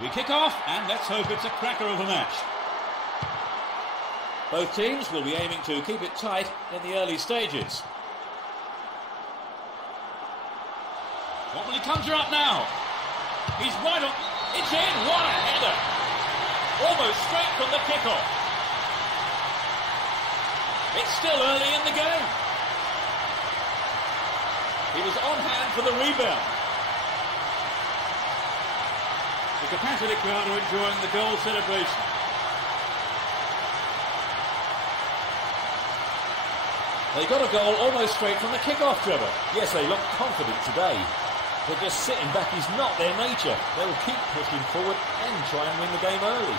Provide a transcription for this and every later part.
We kick off, and let's hope it's a cracker of a match. Both teams will be aiming to keep it tight in the early stages. What will he conjure up now? He's right on. It's in. What a header. Almost straight from the kickoff. It's still early in the game. He was on hand for the rebound. The capacity crowd are enjoying the goal celebration. They got a goal almost straight from the kickoff, Trevor. Yes, they look confident today. But just sitting back is not their nature. They will keep pushing forward and try and win the game early.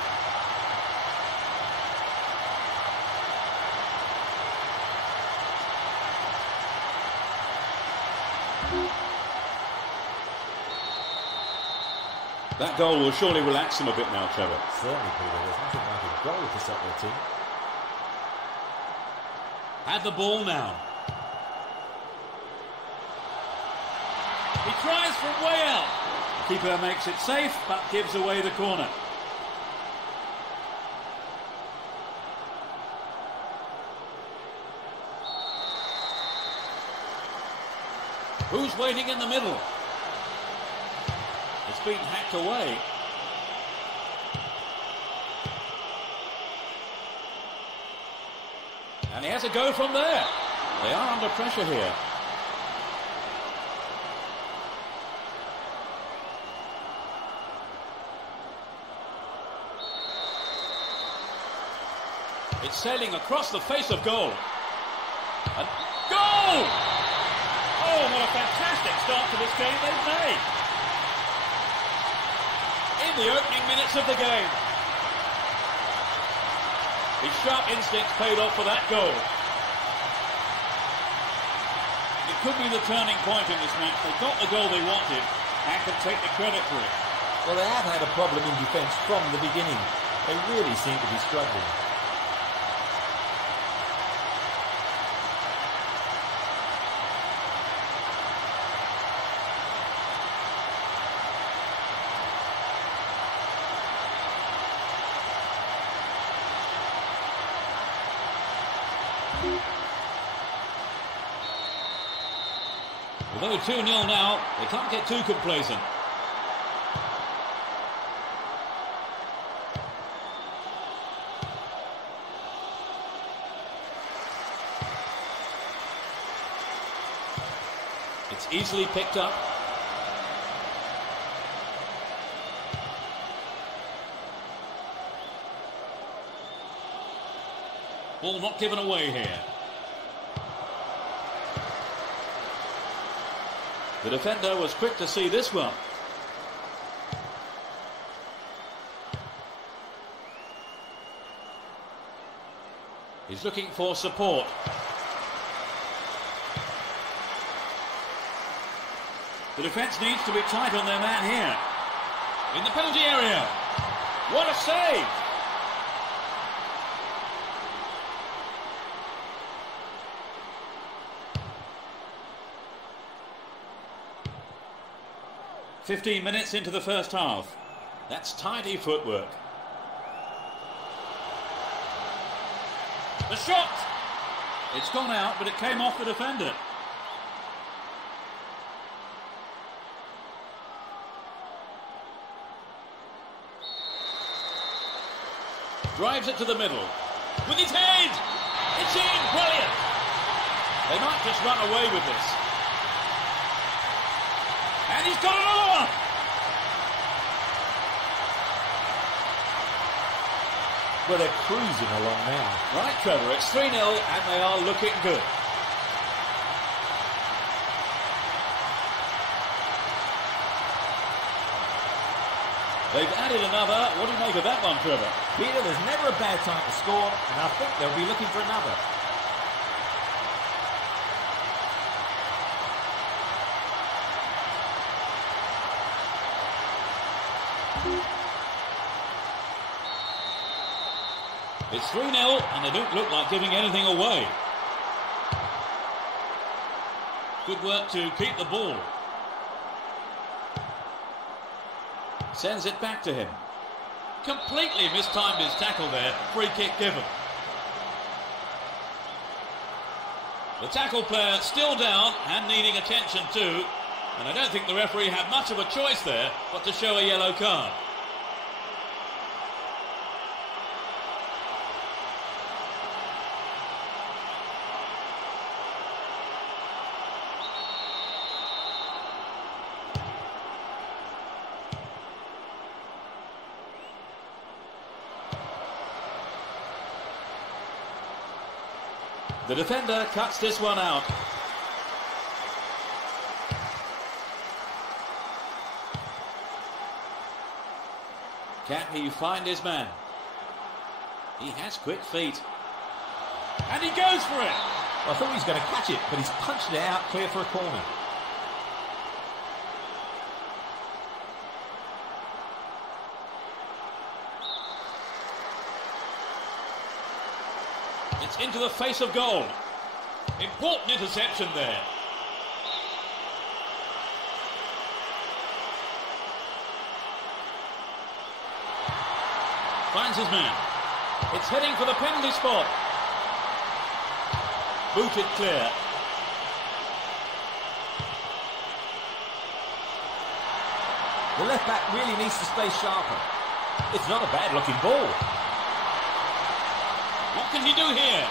That goal will surely relax them a bit now, Trevor. Certainly, Peter. There's nothing like a goal to set their team. Had the ball now. He tries from way out. Keeper makes it safe, but gives away the corner. Who's waiting in the middle? It's been hacked away. And he has a go from there. They are under pressure here. It's sailing across the face of goal. And goal! Oh, what a fantastic start to this game they've made. In the opening minutes of the game. His sharp instincts paid off for that goal. It could be the turning point in this match. They got the goal they wanted and can take the credit for it. Well, they have had a problem in defence from the beginning. They really seem to be struggling. Although 2-0 now, they can't get too complacent. It's easily picked up. Ball not given away here. The defender was quick to see this one. He's looking for support. The defence needs to be tight on their man here. In the penalty area. What a save! "15 minutes into the first half. That's tidy footwork. The shot! It's gone out, but it came off the defender. Drives it to the middle. With his head! It's in! Brilliant! They might just run away with this. And he's got another one! Well, they're cruising along now. Right, Trevor, it's 3-0 and they are looking good. They've added another. What do you make of that one, Trevor? Peter, there's never a bad time to score, and I think they'll be looking for another. It's 3-0 and they don't look like giving anything away. Good work to keep the ball. Sends it back to him. Completely mistimed his tackle there. Free kick given. The tackle player still down and needing attention too. And I don't think the referee had much of a choice there but to show a yellow card. The defender cuts this one out. Can he find his man? He has quick feet. And he goes for it! I thought he was going to catch it, but he's punched it out clear for a corner. It's into the face of goal. Important interception there. Finds his man. It's heading for the penalty spot. Booted clear. The left back really needs to stay sharper. It's not a bad looking ball. What can he do here?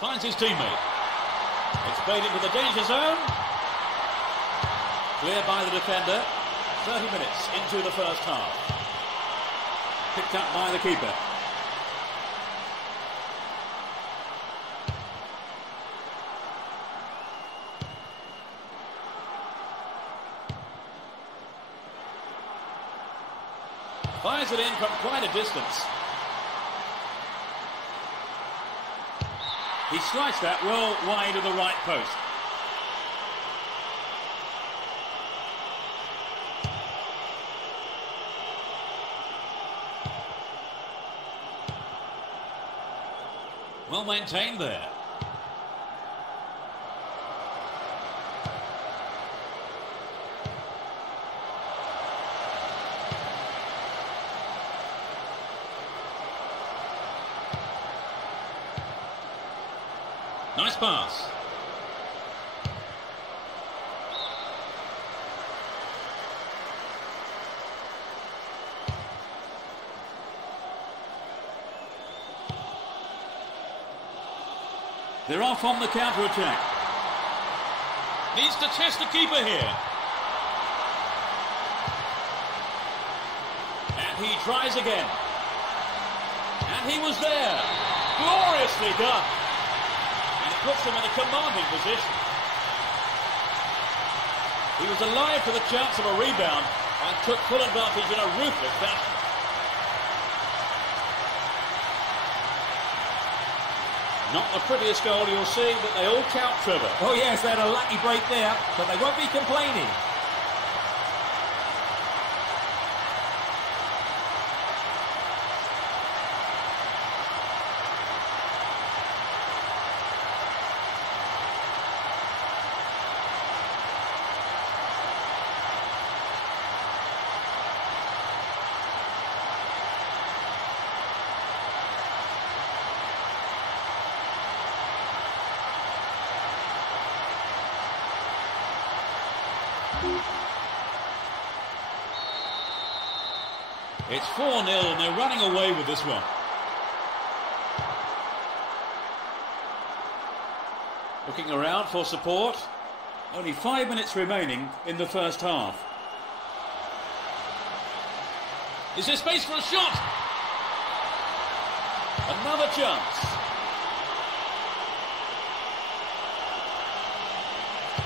Finds his teammate. It's played into the danger zone. Cleared by the defender. 30 minutes into the first half. Picked up by the keeper. Fires it in from quite a distance. He strikes that well wide of the right post. Well maintained there. Nice pass. They're off on the counter-attack. Needs to test the keeper here. And he tries again. And he was there. Gloriously done. And it puts him in a commanding position. He was alive to the chance of a rebound and took full advantage in a ruthless fashion. Not the prettiest goal you'll see, but they all count, Trevor. Oh yes, they had a lucky break there, but they won't be complaining. It's 4-0 and they're running away with this one. Looking around for support. Only 5 minutes remaining in the first half. Is there space for a shot? Another chance.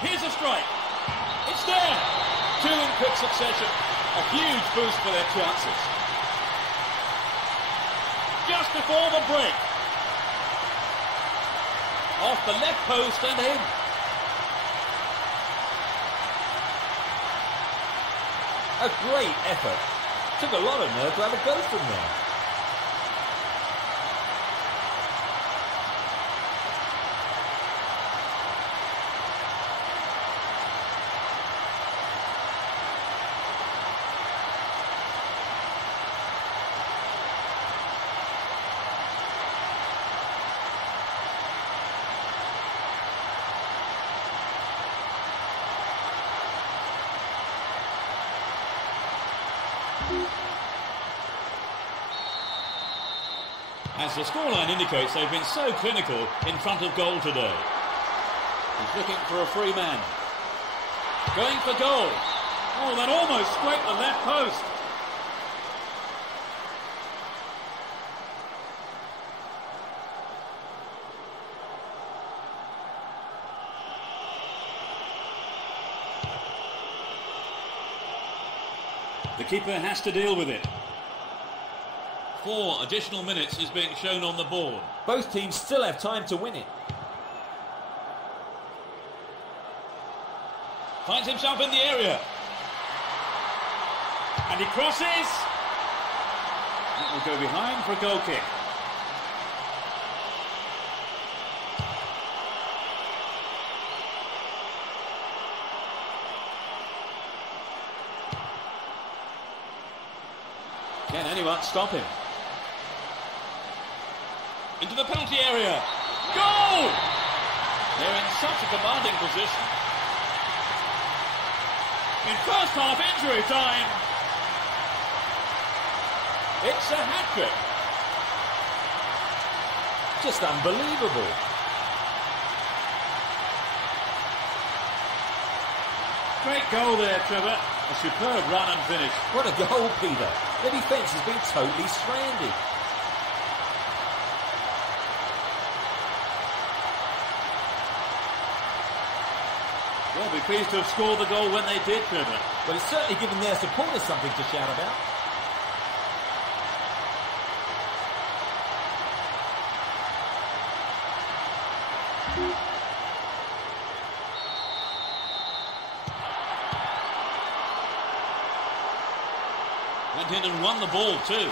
Here's a strike. It's there. Two in quick succession. A huge boost for their chances. Just before the break. Off the left post and in. A great effort. Took a lot of nerve to have a go from there. As the scoreline indicates, they've been so clinical in front of goal today. He's looking for a free man. Going for goal. Oh, that almost scraped the left post. The keeper has to deal with it. 4 additional minutes is being shown on the board. Both teams still have time to win it. Finds himself in the area. And he crosses. It will go behind for a goal kick. Can anyone stop him? Into the penalty area. Goal! They're in such a commanding position. In first half injury time. It's a hat-trick. Just unbelievable. Great goal there, Trevor. A superb run and finish. What a goal, Peter. The defence has been totally stranded. They'll be pleased to have scored the goal when they did, Trevor. Well, it's certainly given their supporters something to shout about. Went in and won the ball too.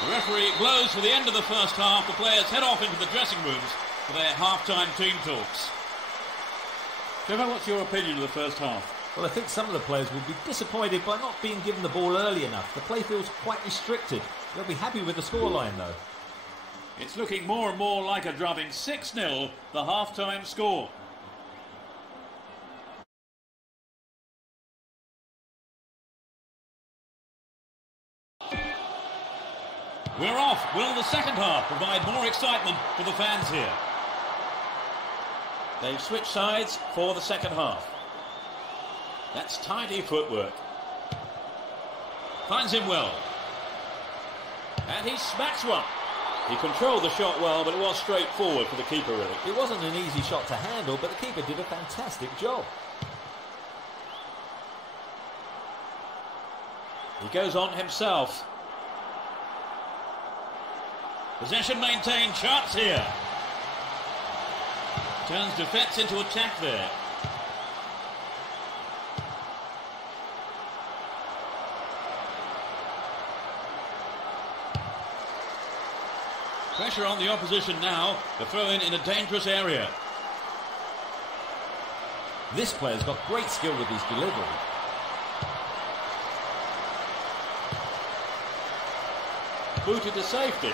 The referee blows for the end of the first half. The players head off into the dressing rooms for their half-time team talks. Trevor, what's your opinion of the first half? Well, I think some of the players will be disappointed by not being given the ball early enough. The play feels quite restricted. They'll be happy with the scoreline though. It's looking more and more like a drubbing. 6-0, the half-time score. We're off. Will the second half provide more excitement for the fans here? They've switched sides for the second half. That's tidy footwork. Finds him well. And he smacks one. He controlled the shot well, but it was straightforward for the keeper, really. It wasn't an easy shot to handle, but the keeper did a fantastic job. He goes on himself. Possession maintained, chance here. Turns defence into attack there. Pressure on the opposition now. The throw-in in a dangerous area. This player's got great skill with his delivery. Booted to safety.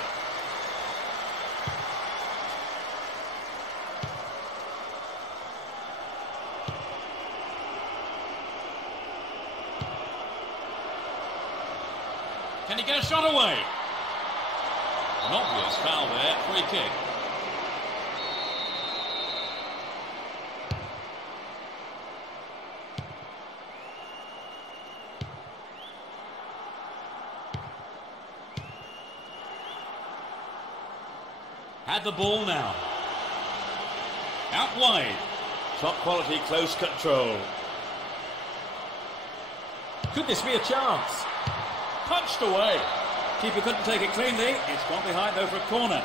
Can he get a shot away? An obvious foul there, free kick. Had the ball now. Out wide. Top quality, close control. Could this be a chance? Punched away. Keeper couldn't take it cleanly. It's gone behind though for a corner.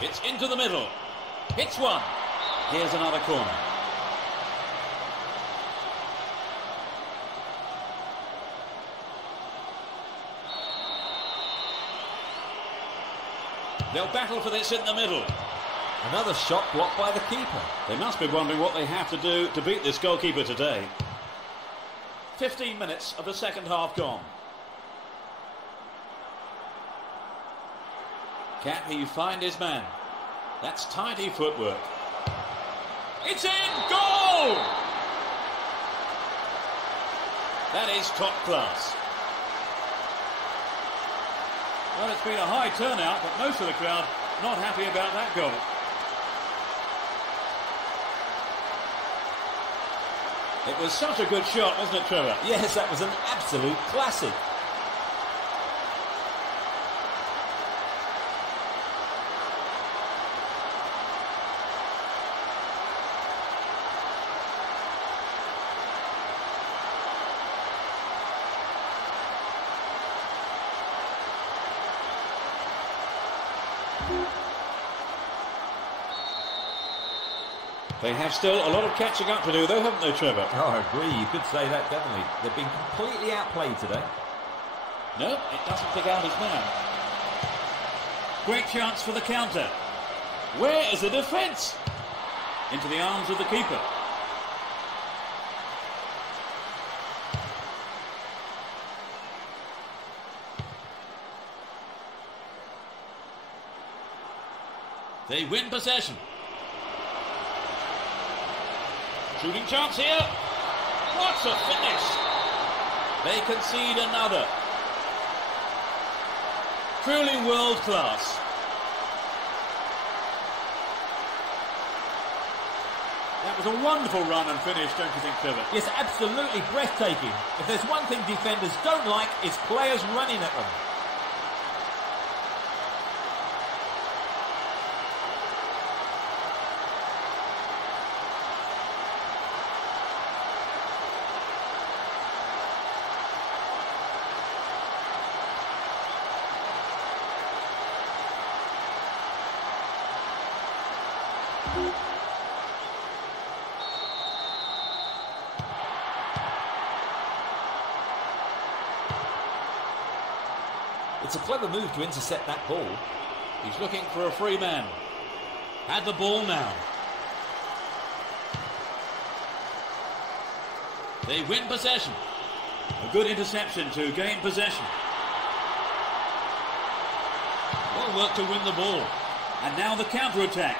It's into the middle. Hits one. Here's another corner. They'll battle for this in the middle. Another shot blocked by the keeper. They must be wondering what they have to do to beat this goalkeeper today. 15 minutes of the second half gone. Can he find his man? That's tidy footwork. It's in! Goal! That is top class. Well, it's been a high turnout, but most of the crowd not happy about that goal. It was such a good shot, wasn't it, Trevor? Yes, that was an absolute classic. They have still a lot of catching up to do, though, haven't they, Trevor? Oh, I agree. You could say that, definitely. They've been completely outplayed today. No, it doesn't pick out his man. Great chance for the counter. Where is the defence? Into the arms of the keeper. They win possession. Shooting chance here. What a finish. They concede another. Truly world class. That was a wonderful run and finish, don't you think, Trevor? Yes, absolutely breathtaking. If there's one thing defenders don't like, it's players running at them. It's a clever move to intercept that ball. He's looking for a free man. Had the ball now. They win possession. A good interception to gain possession. Well worked to win the ball. And now the counter-attack.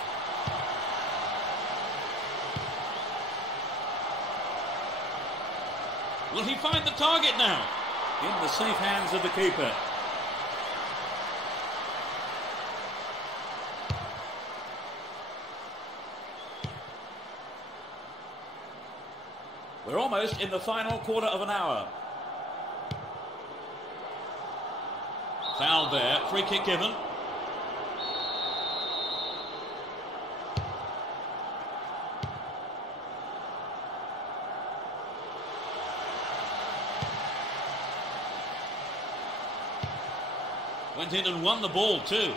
Will he find the target now? In the safe hands of the keeper. We're almost in the final quarter of an hour. Foul there, free kick given. Went in and won the ball too.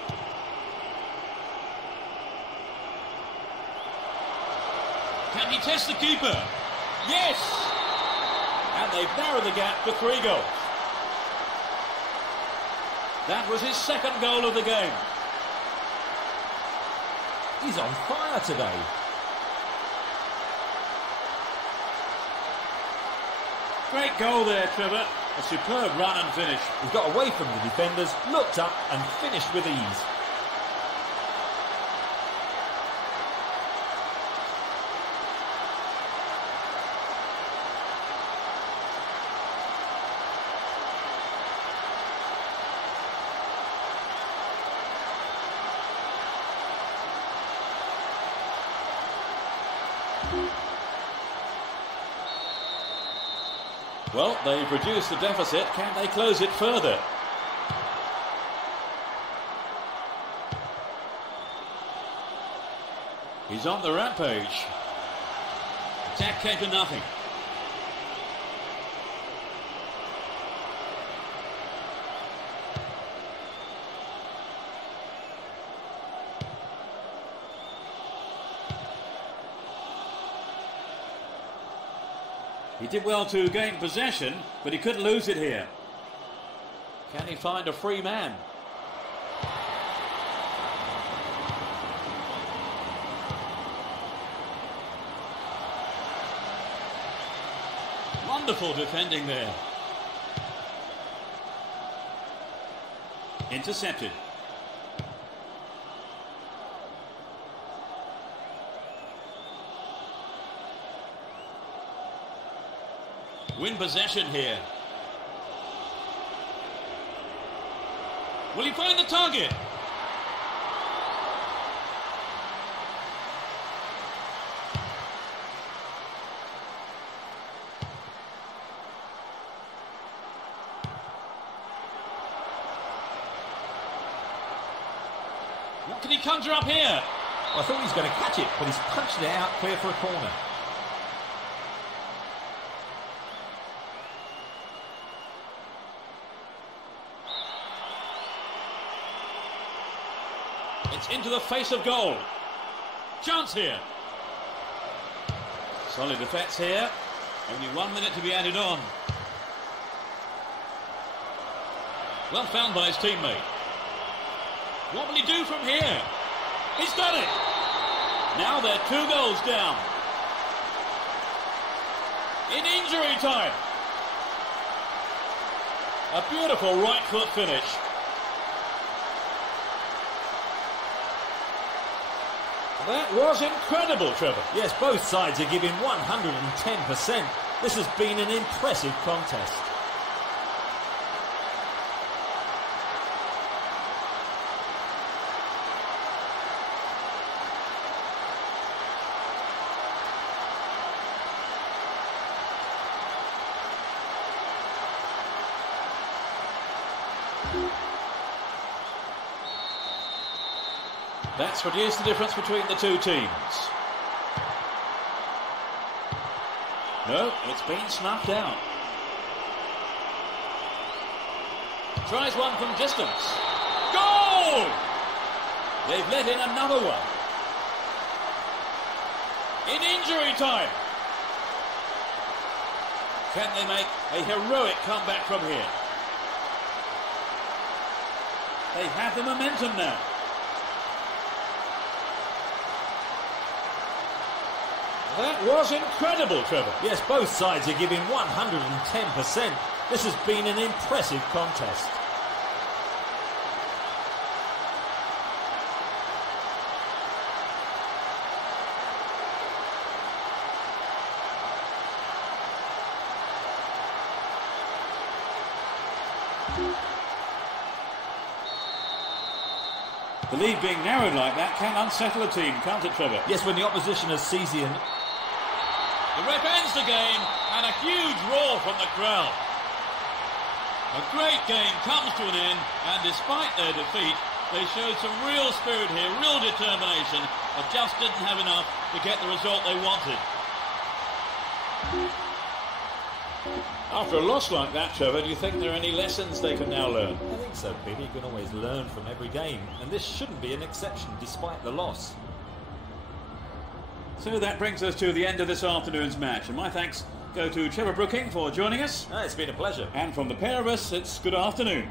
Can he test the keeper? Yes! And they've narrowed the gap to 3 goals. That was his second goal of the game. He's on fire today. Great goal there, Trevor. A superb run and finish. He got away from the defenders, looked up and finished with ease. Well, they've reduced the deficit. Can they close it further? He's on the rampage. Attack came to nothing. He did well to gain possession, but he could lose it here. Can he find a free man? Wonderful defending there. Intercepted. Win possession here. Will he find the target? What can he conjure up here? I thought he was going to catch it, but he's punched it out clear for a corner. It's into the face of goal. Chance here. Solid defence here. Only 1 minute to be added on. Well found by his teammate. What will he do from here? He's done it! Now they're 2 goals down. In injury time. A beautiful right foot finish. That was incredible, Trevor. Yes, both sides are giving 110%. This has been an impressive contest. That's reduced the difference between the two teams. No, it's been snuffed out. Tries one from distance. Goal! They've let in another one. In injury time. Can they make a heroic comeback from here? They have the momentum now. That was incredible, Trevor. Yes, both sides are giving 110%. This has been an impressive contest. The lead being narrowed like that can unsettle a team, can't it, Trevor? Yes, when the opposition has seized the... The ref ends the game, and a huge roar from the crowd. A great game comes to an end, and despite their defeat, they showed some real spirit here, real determination, but just didn't have enough to get the result they wanted. After a loss like that, Trevor, do you think there are any lessons they can now learn? I think so, Peter. You can always learn from every game, and this shouldn't be an exception despite the loss. So that brings us to the end of this afternoon's match, and my thanks go to Trevor Brooking for joining us. It's been a pleasure. And from the pair of us, it's good afternoon.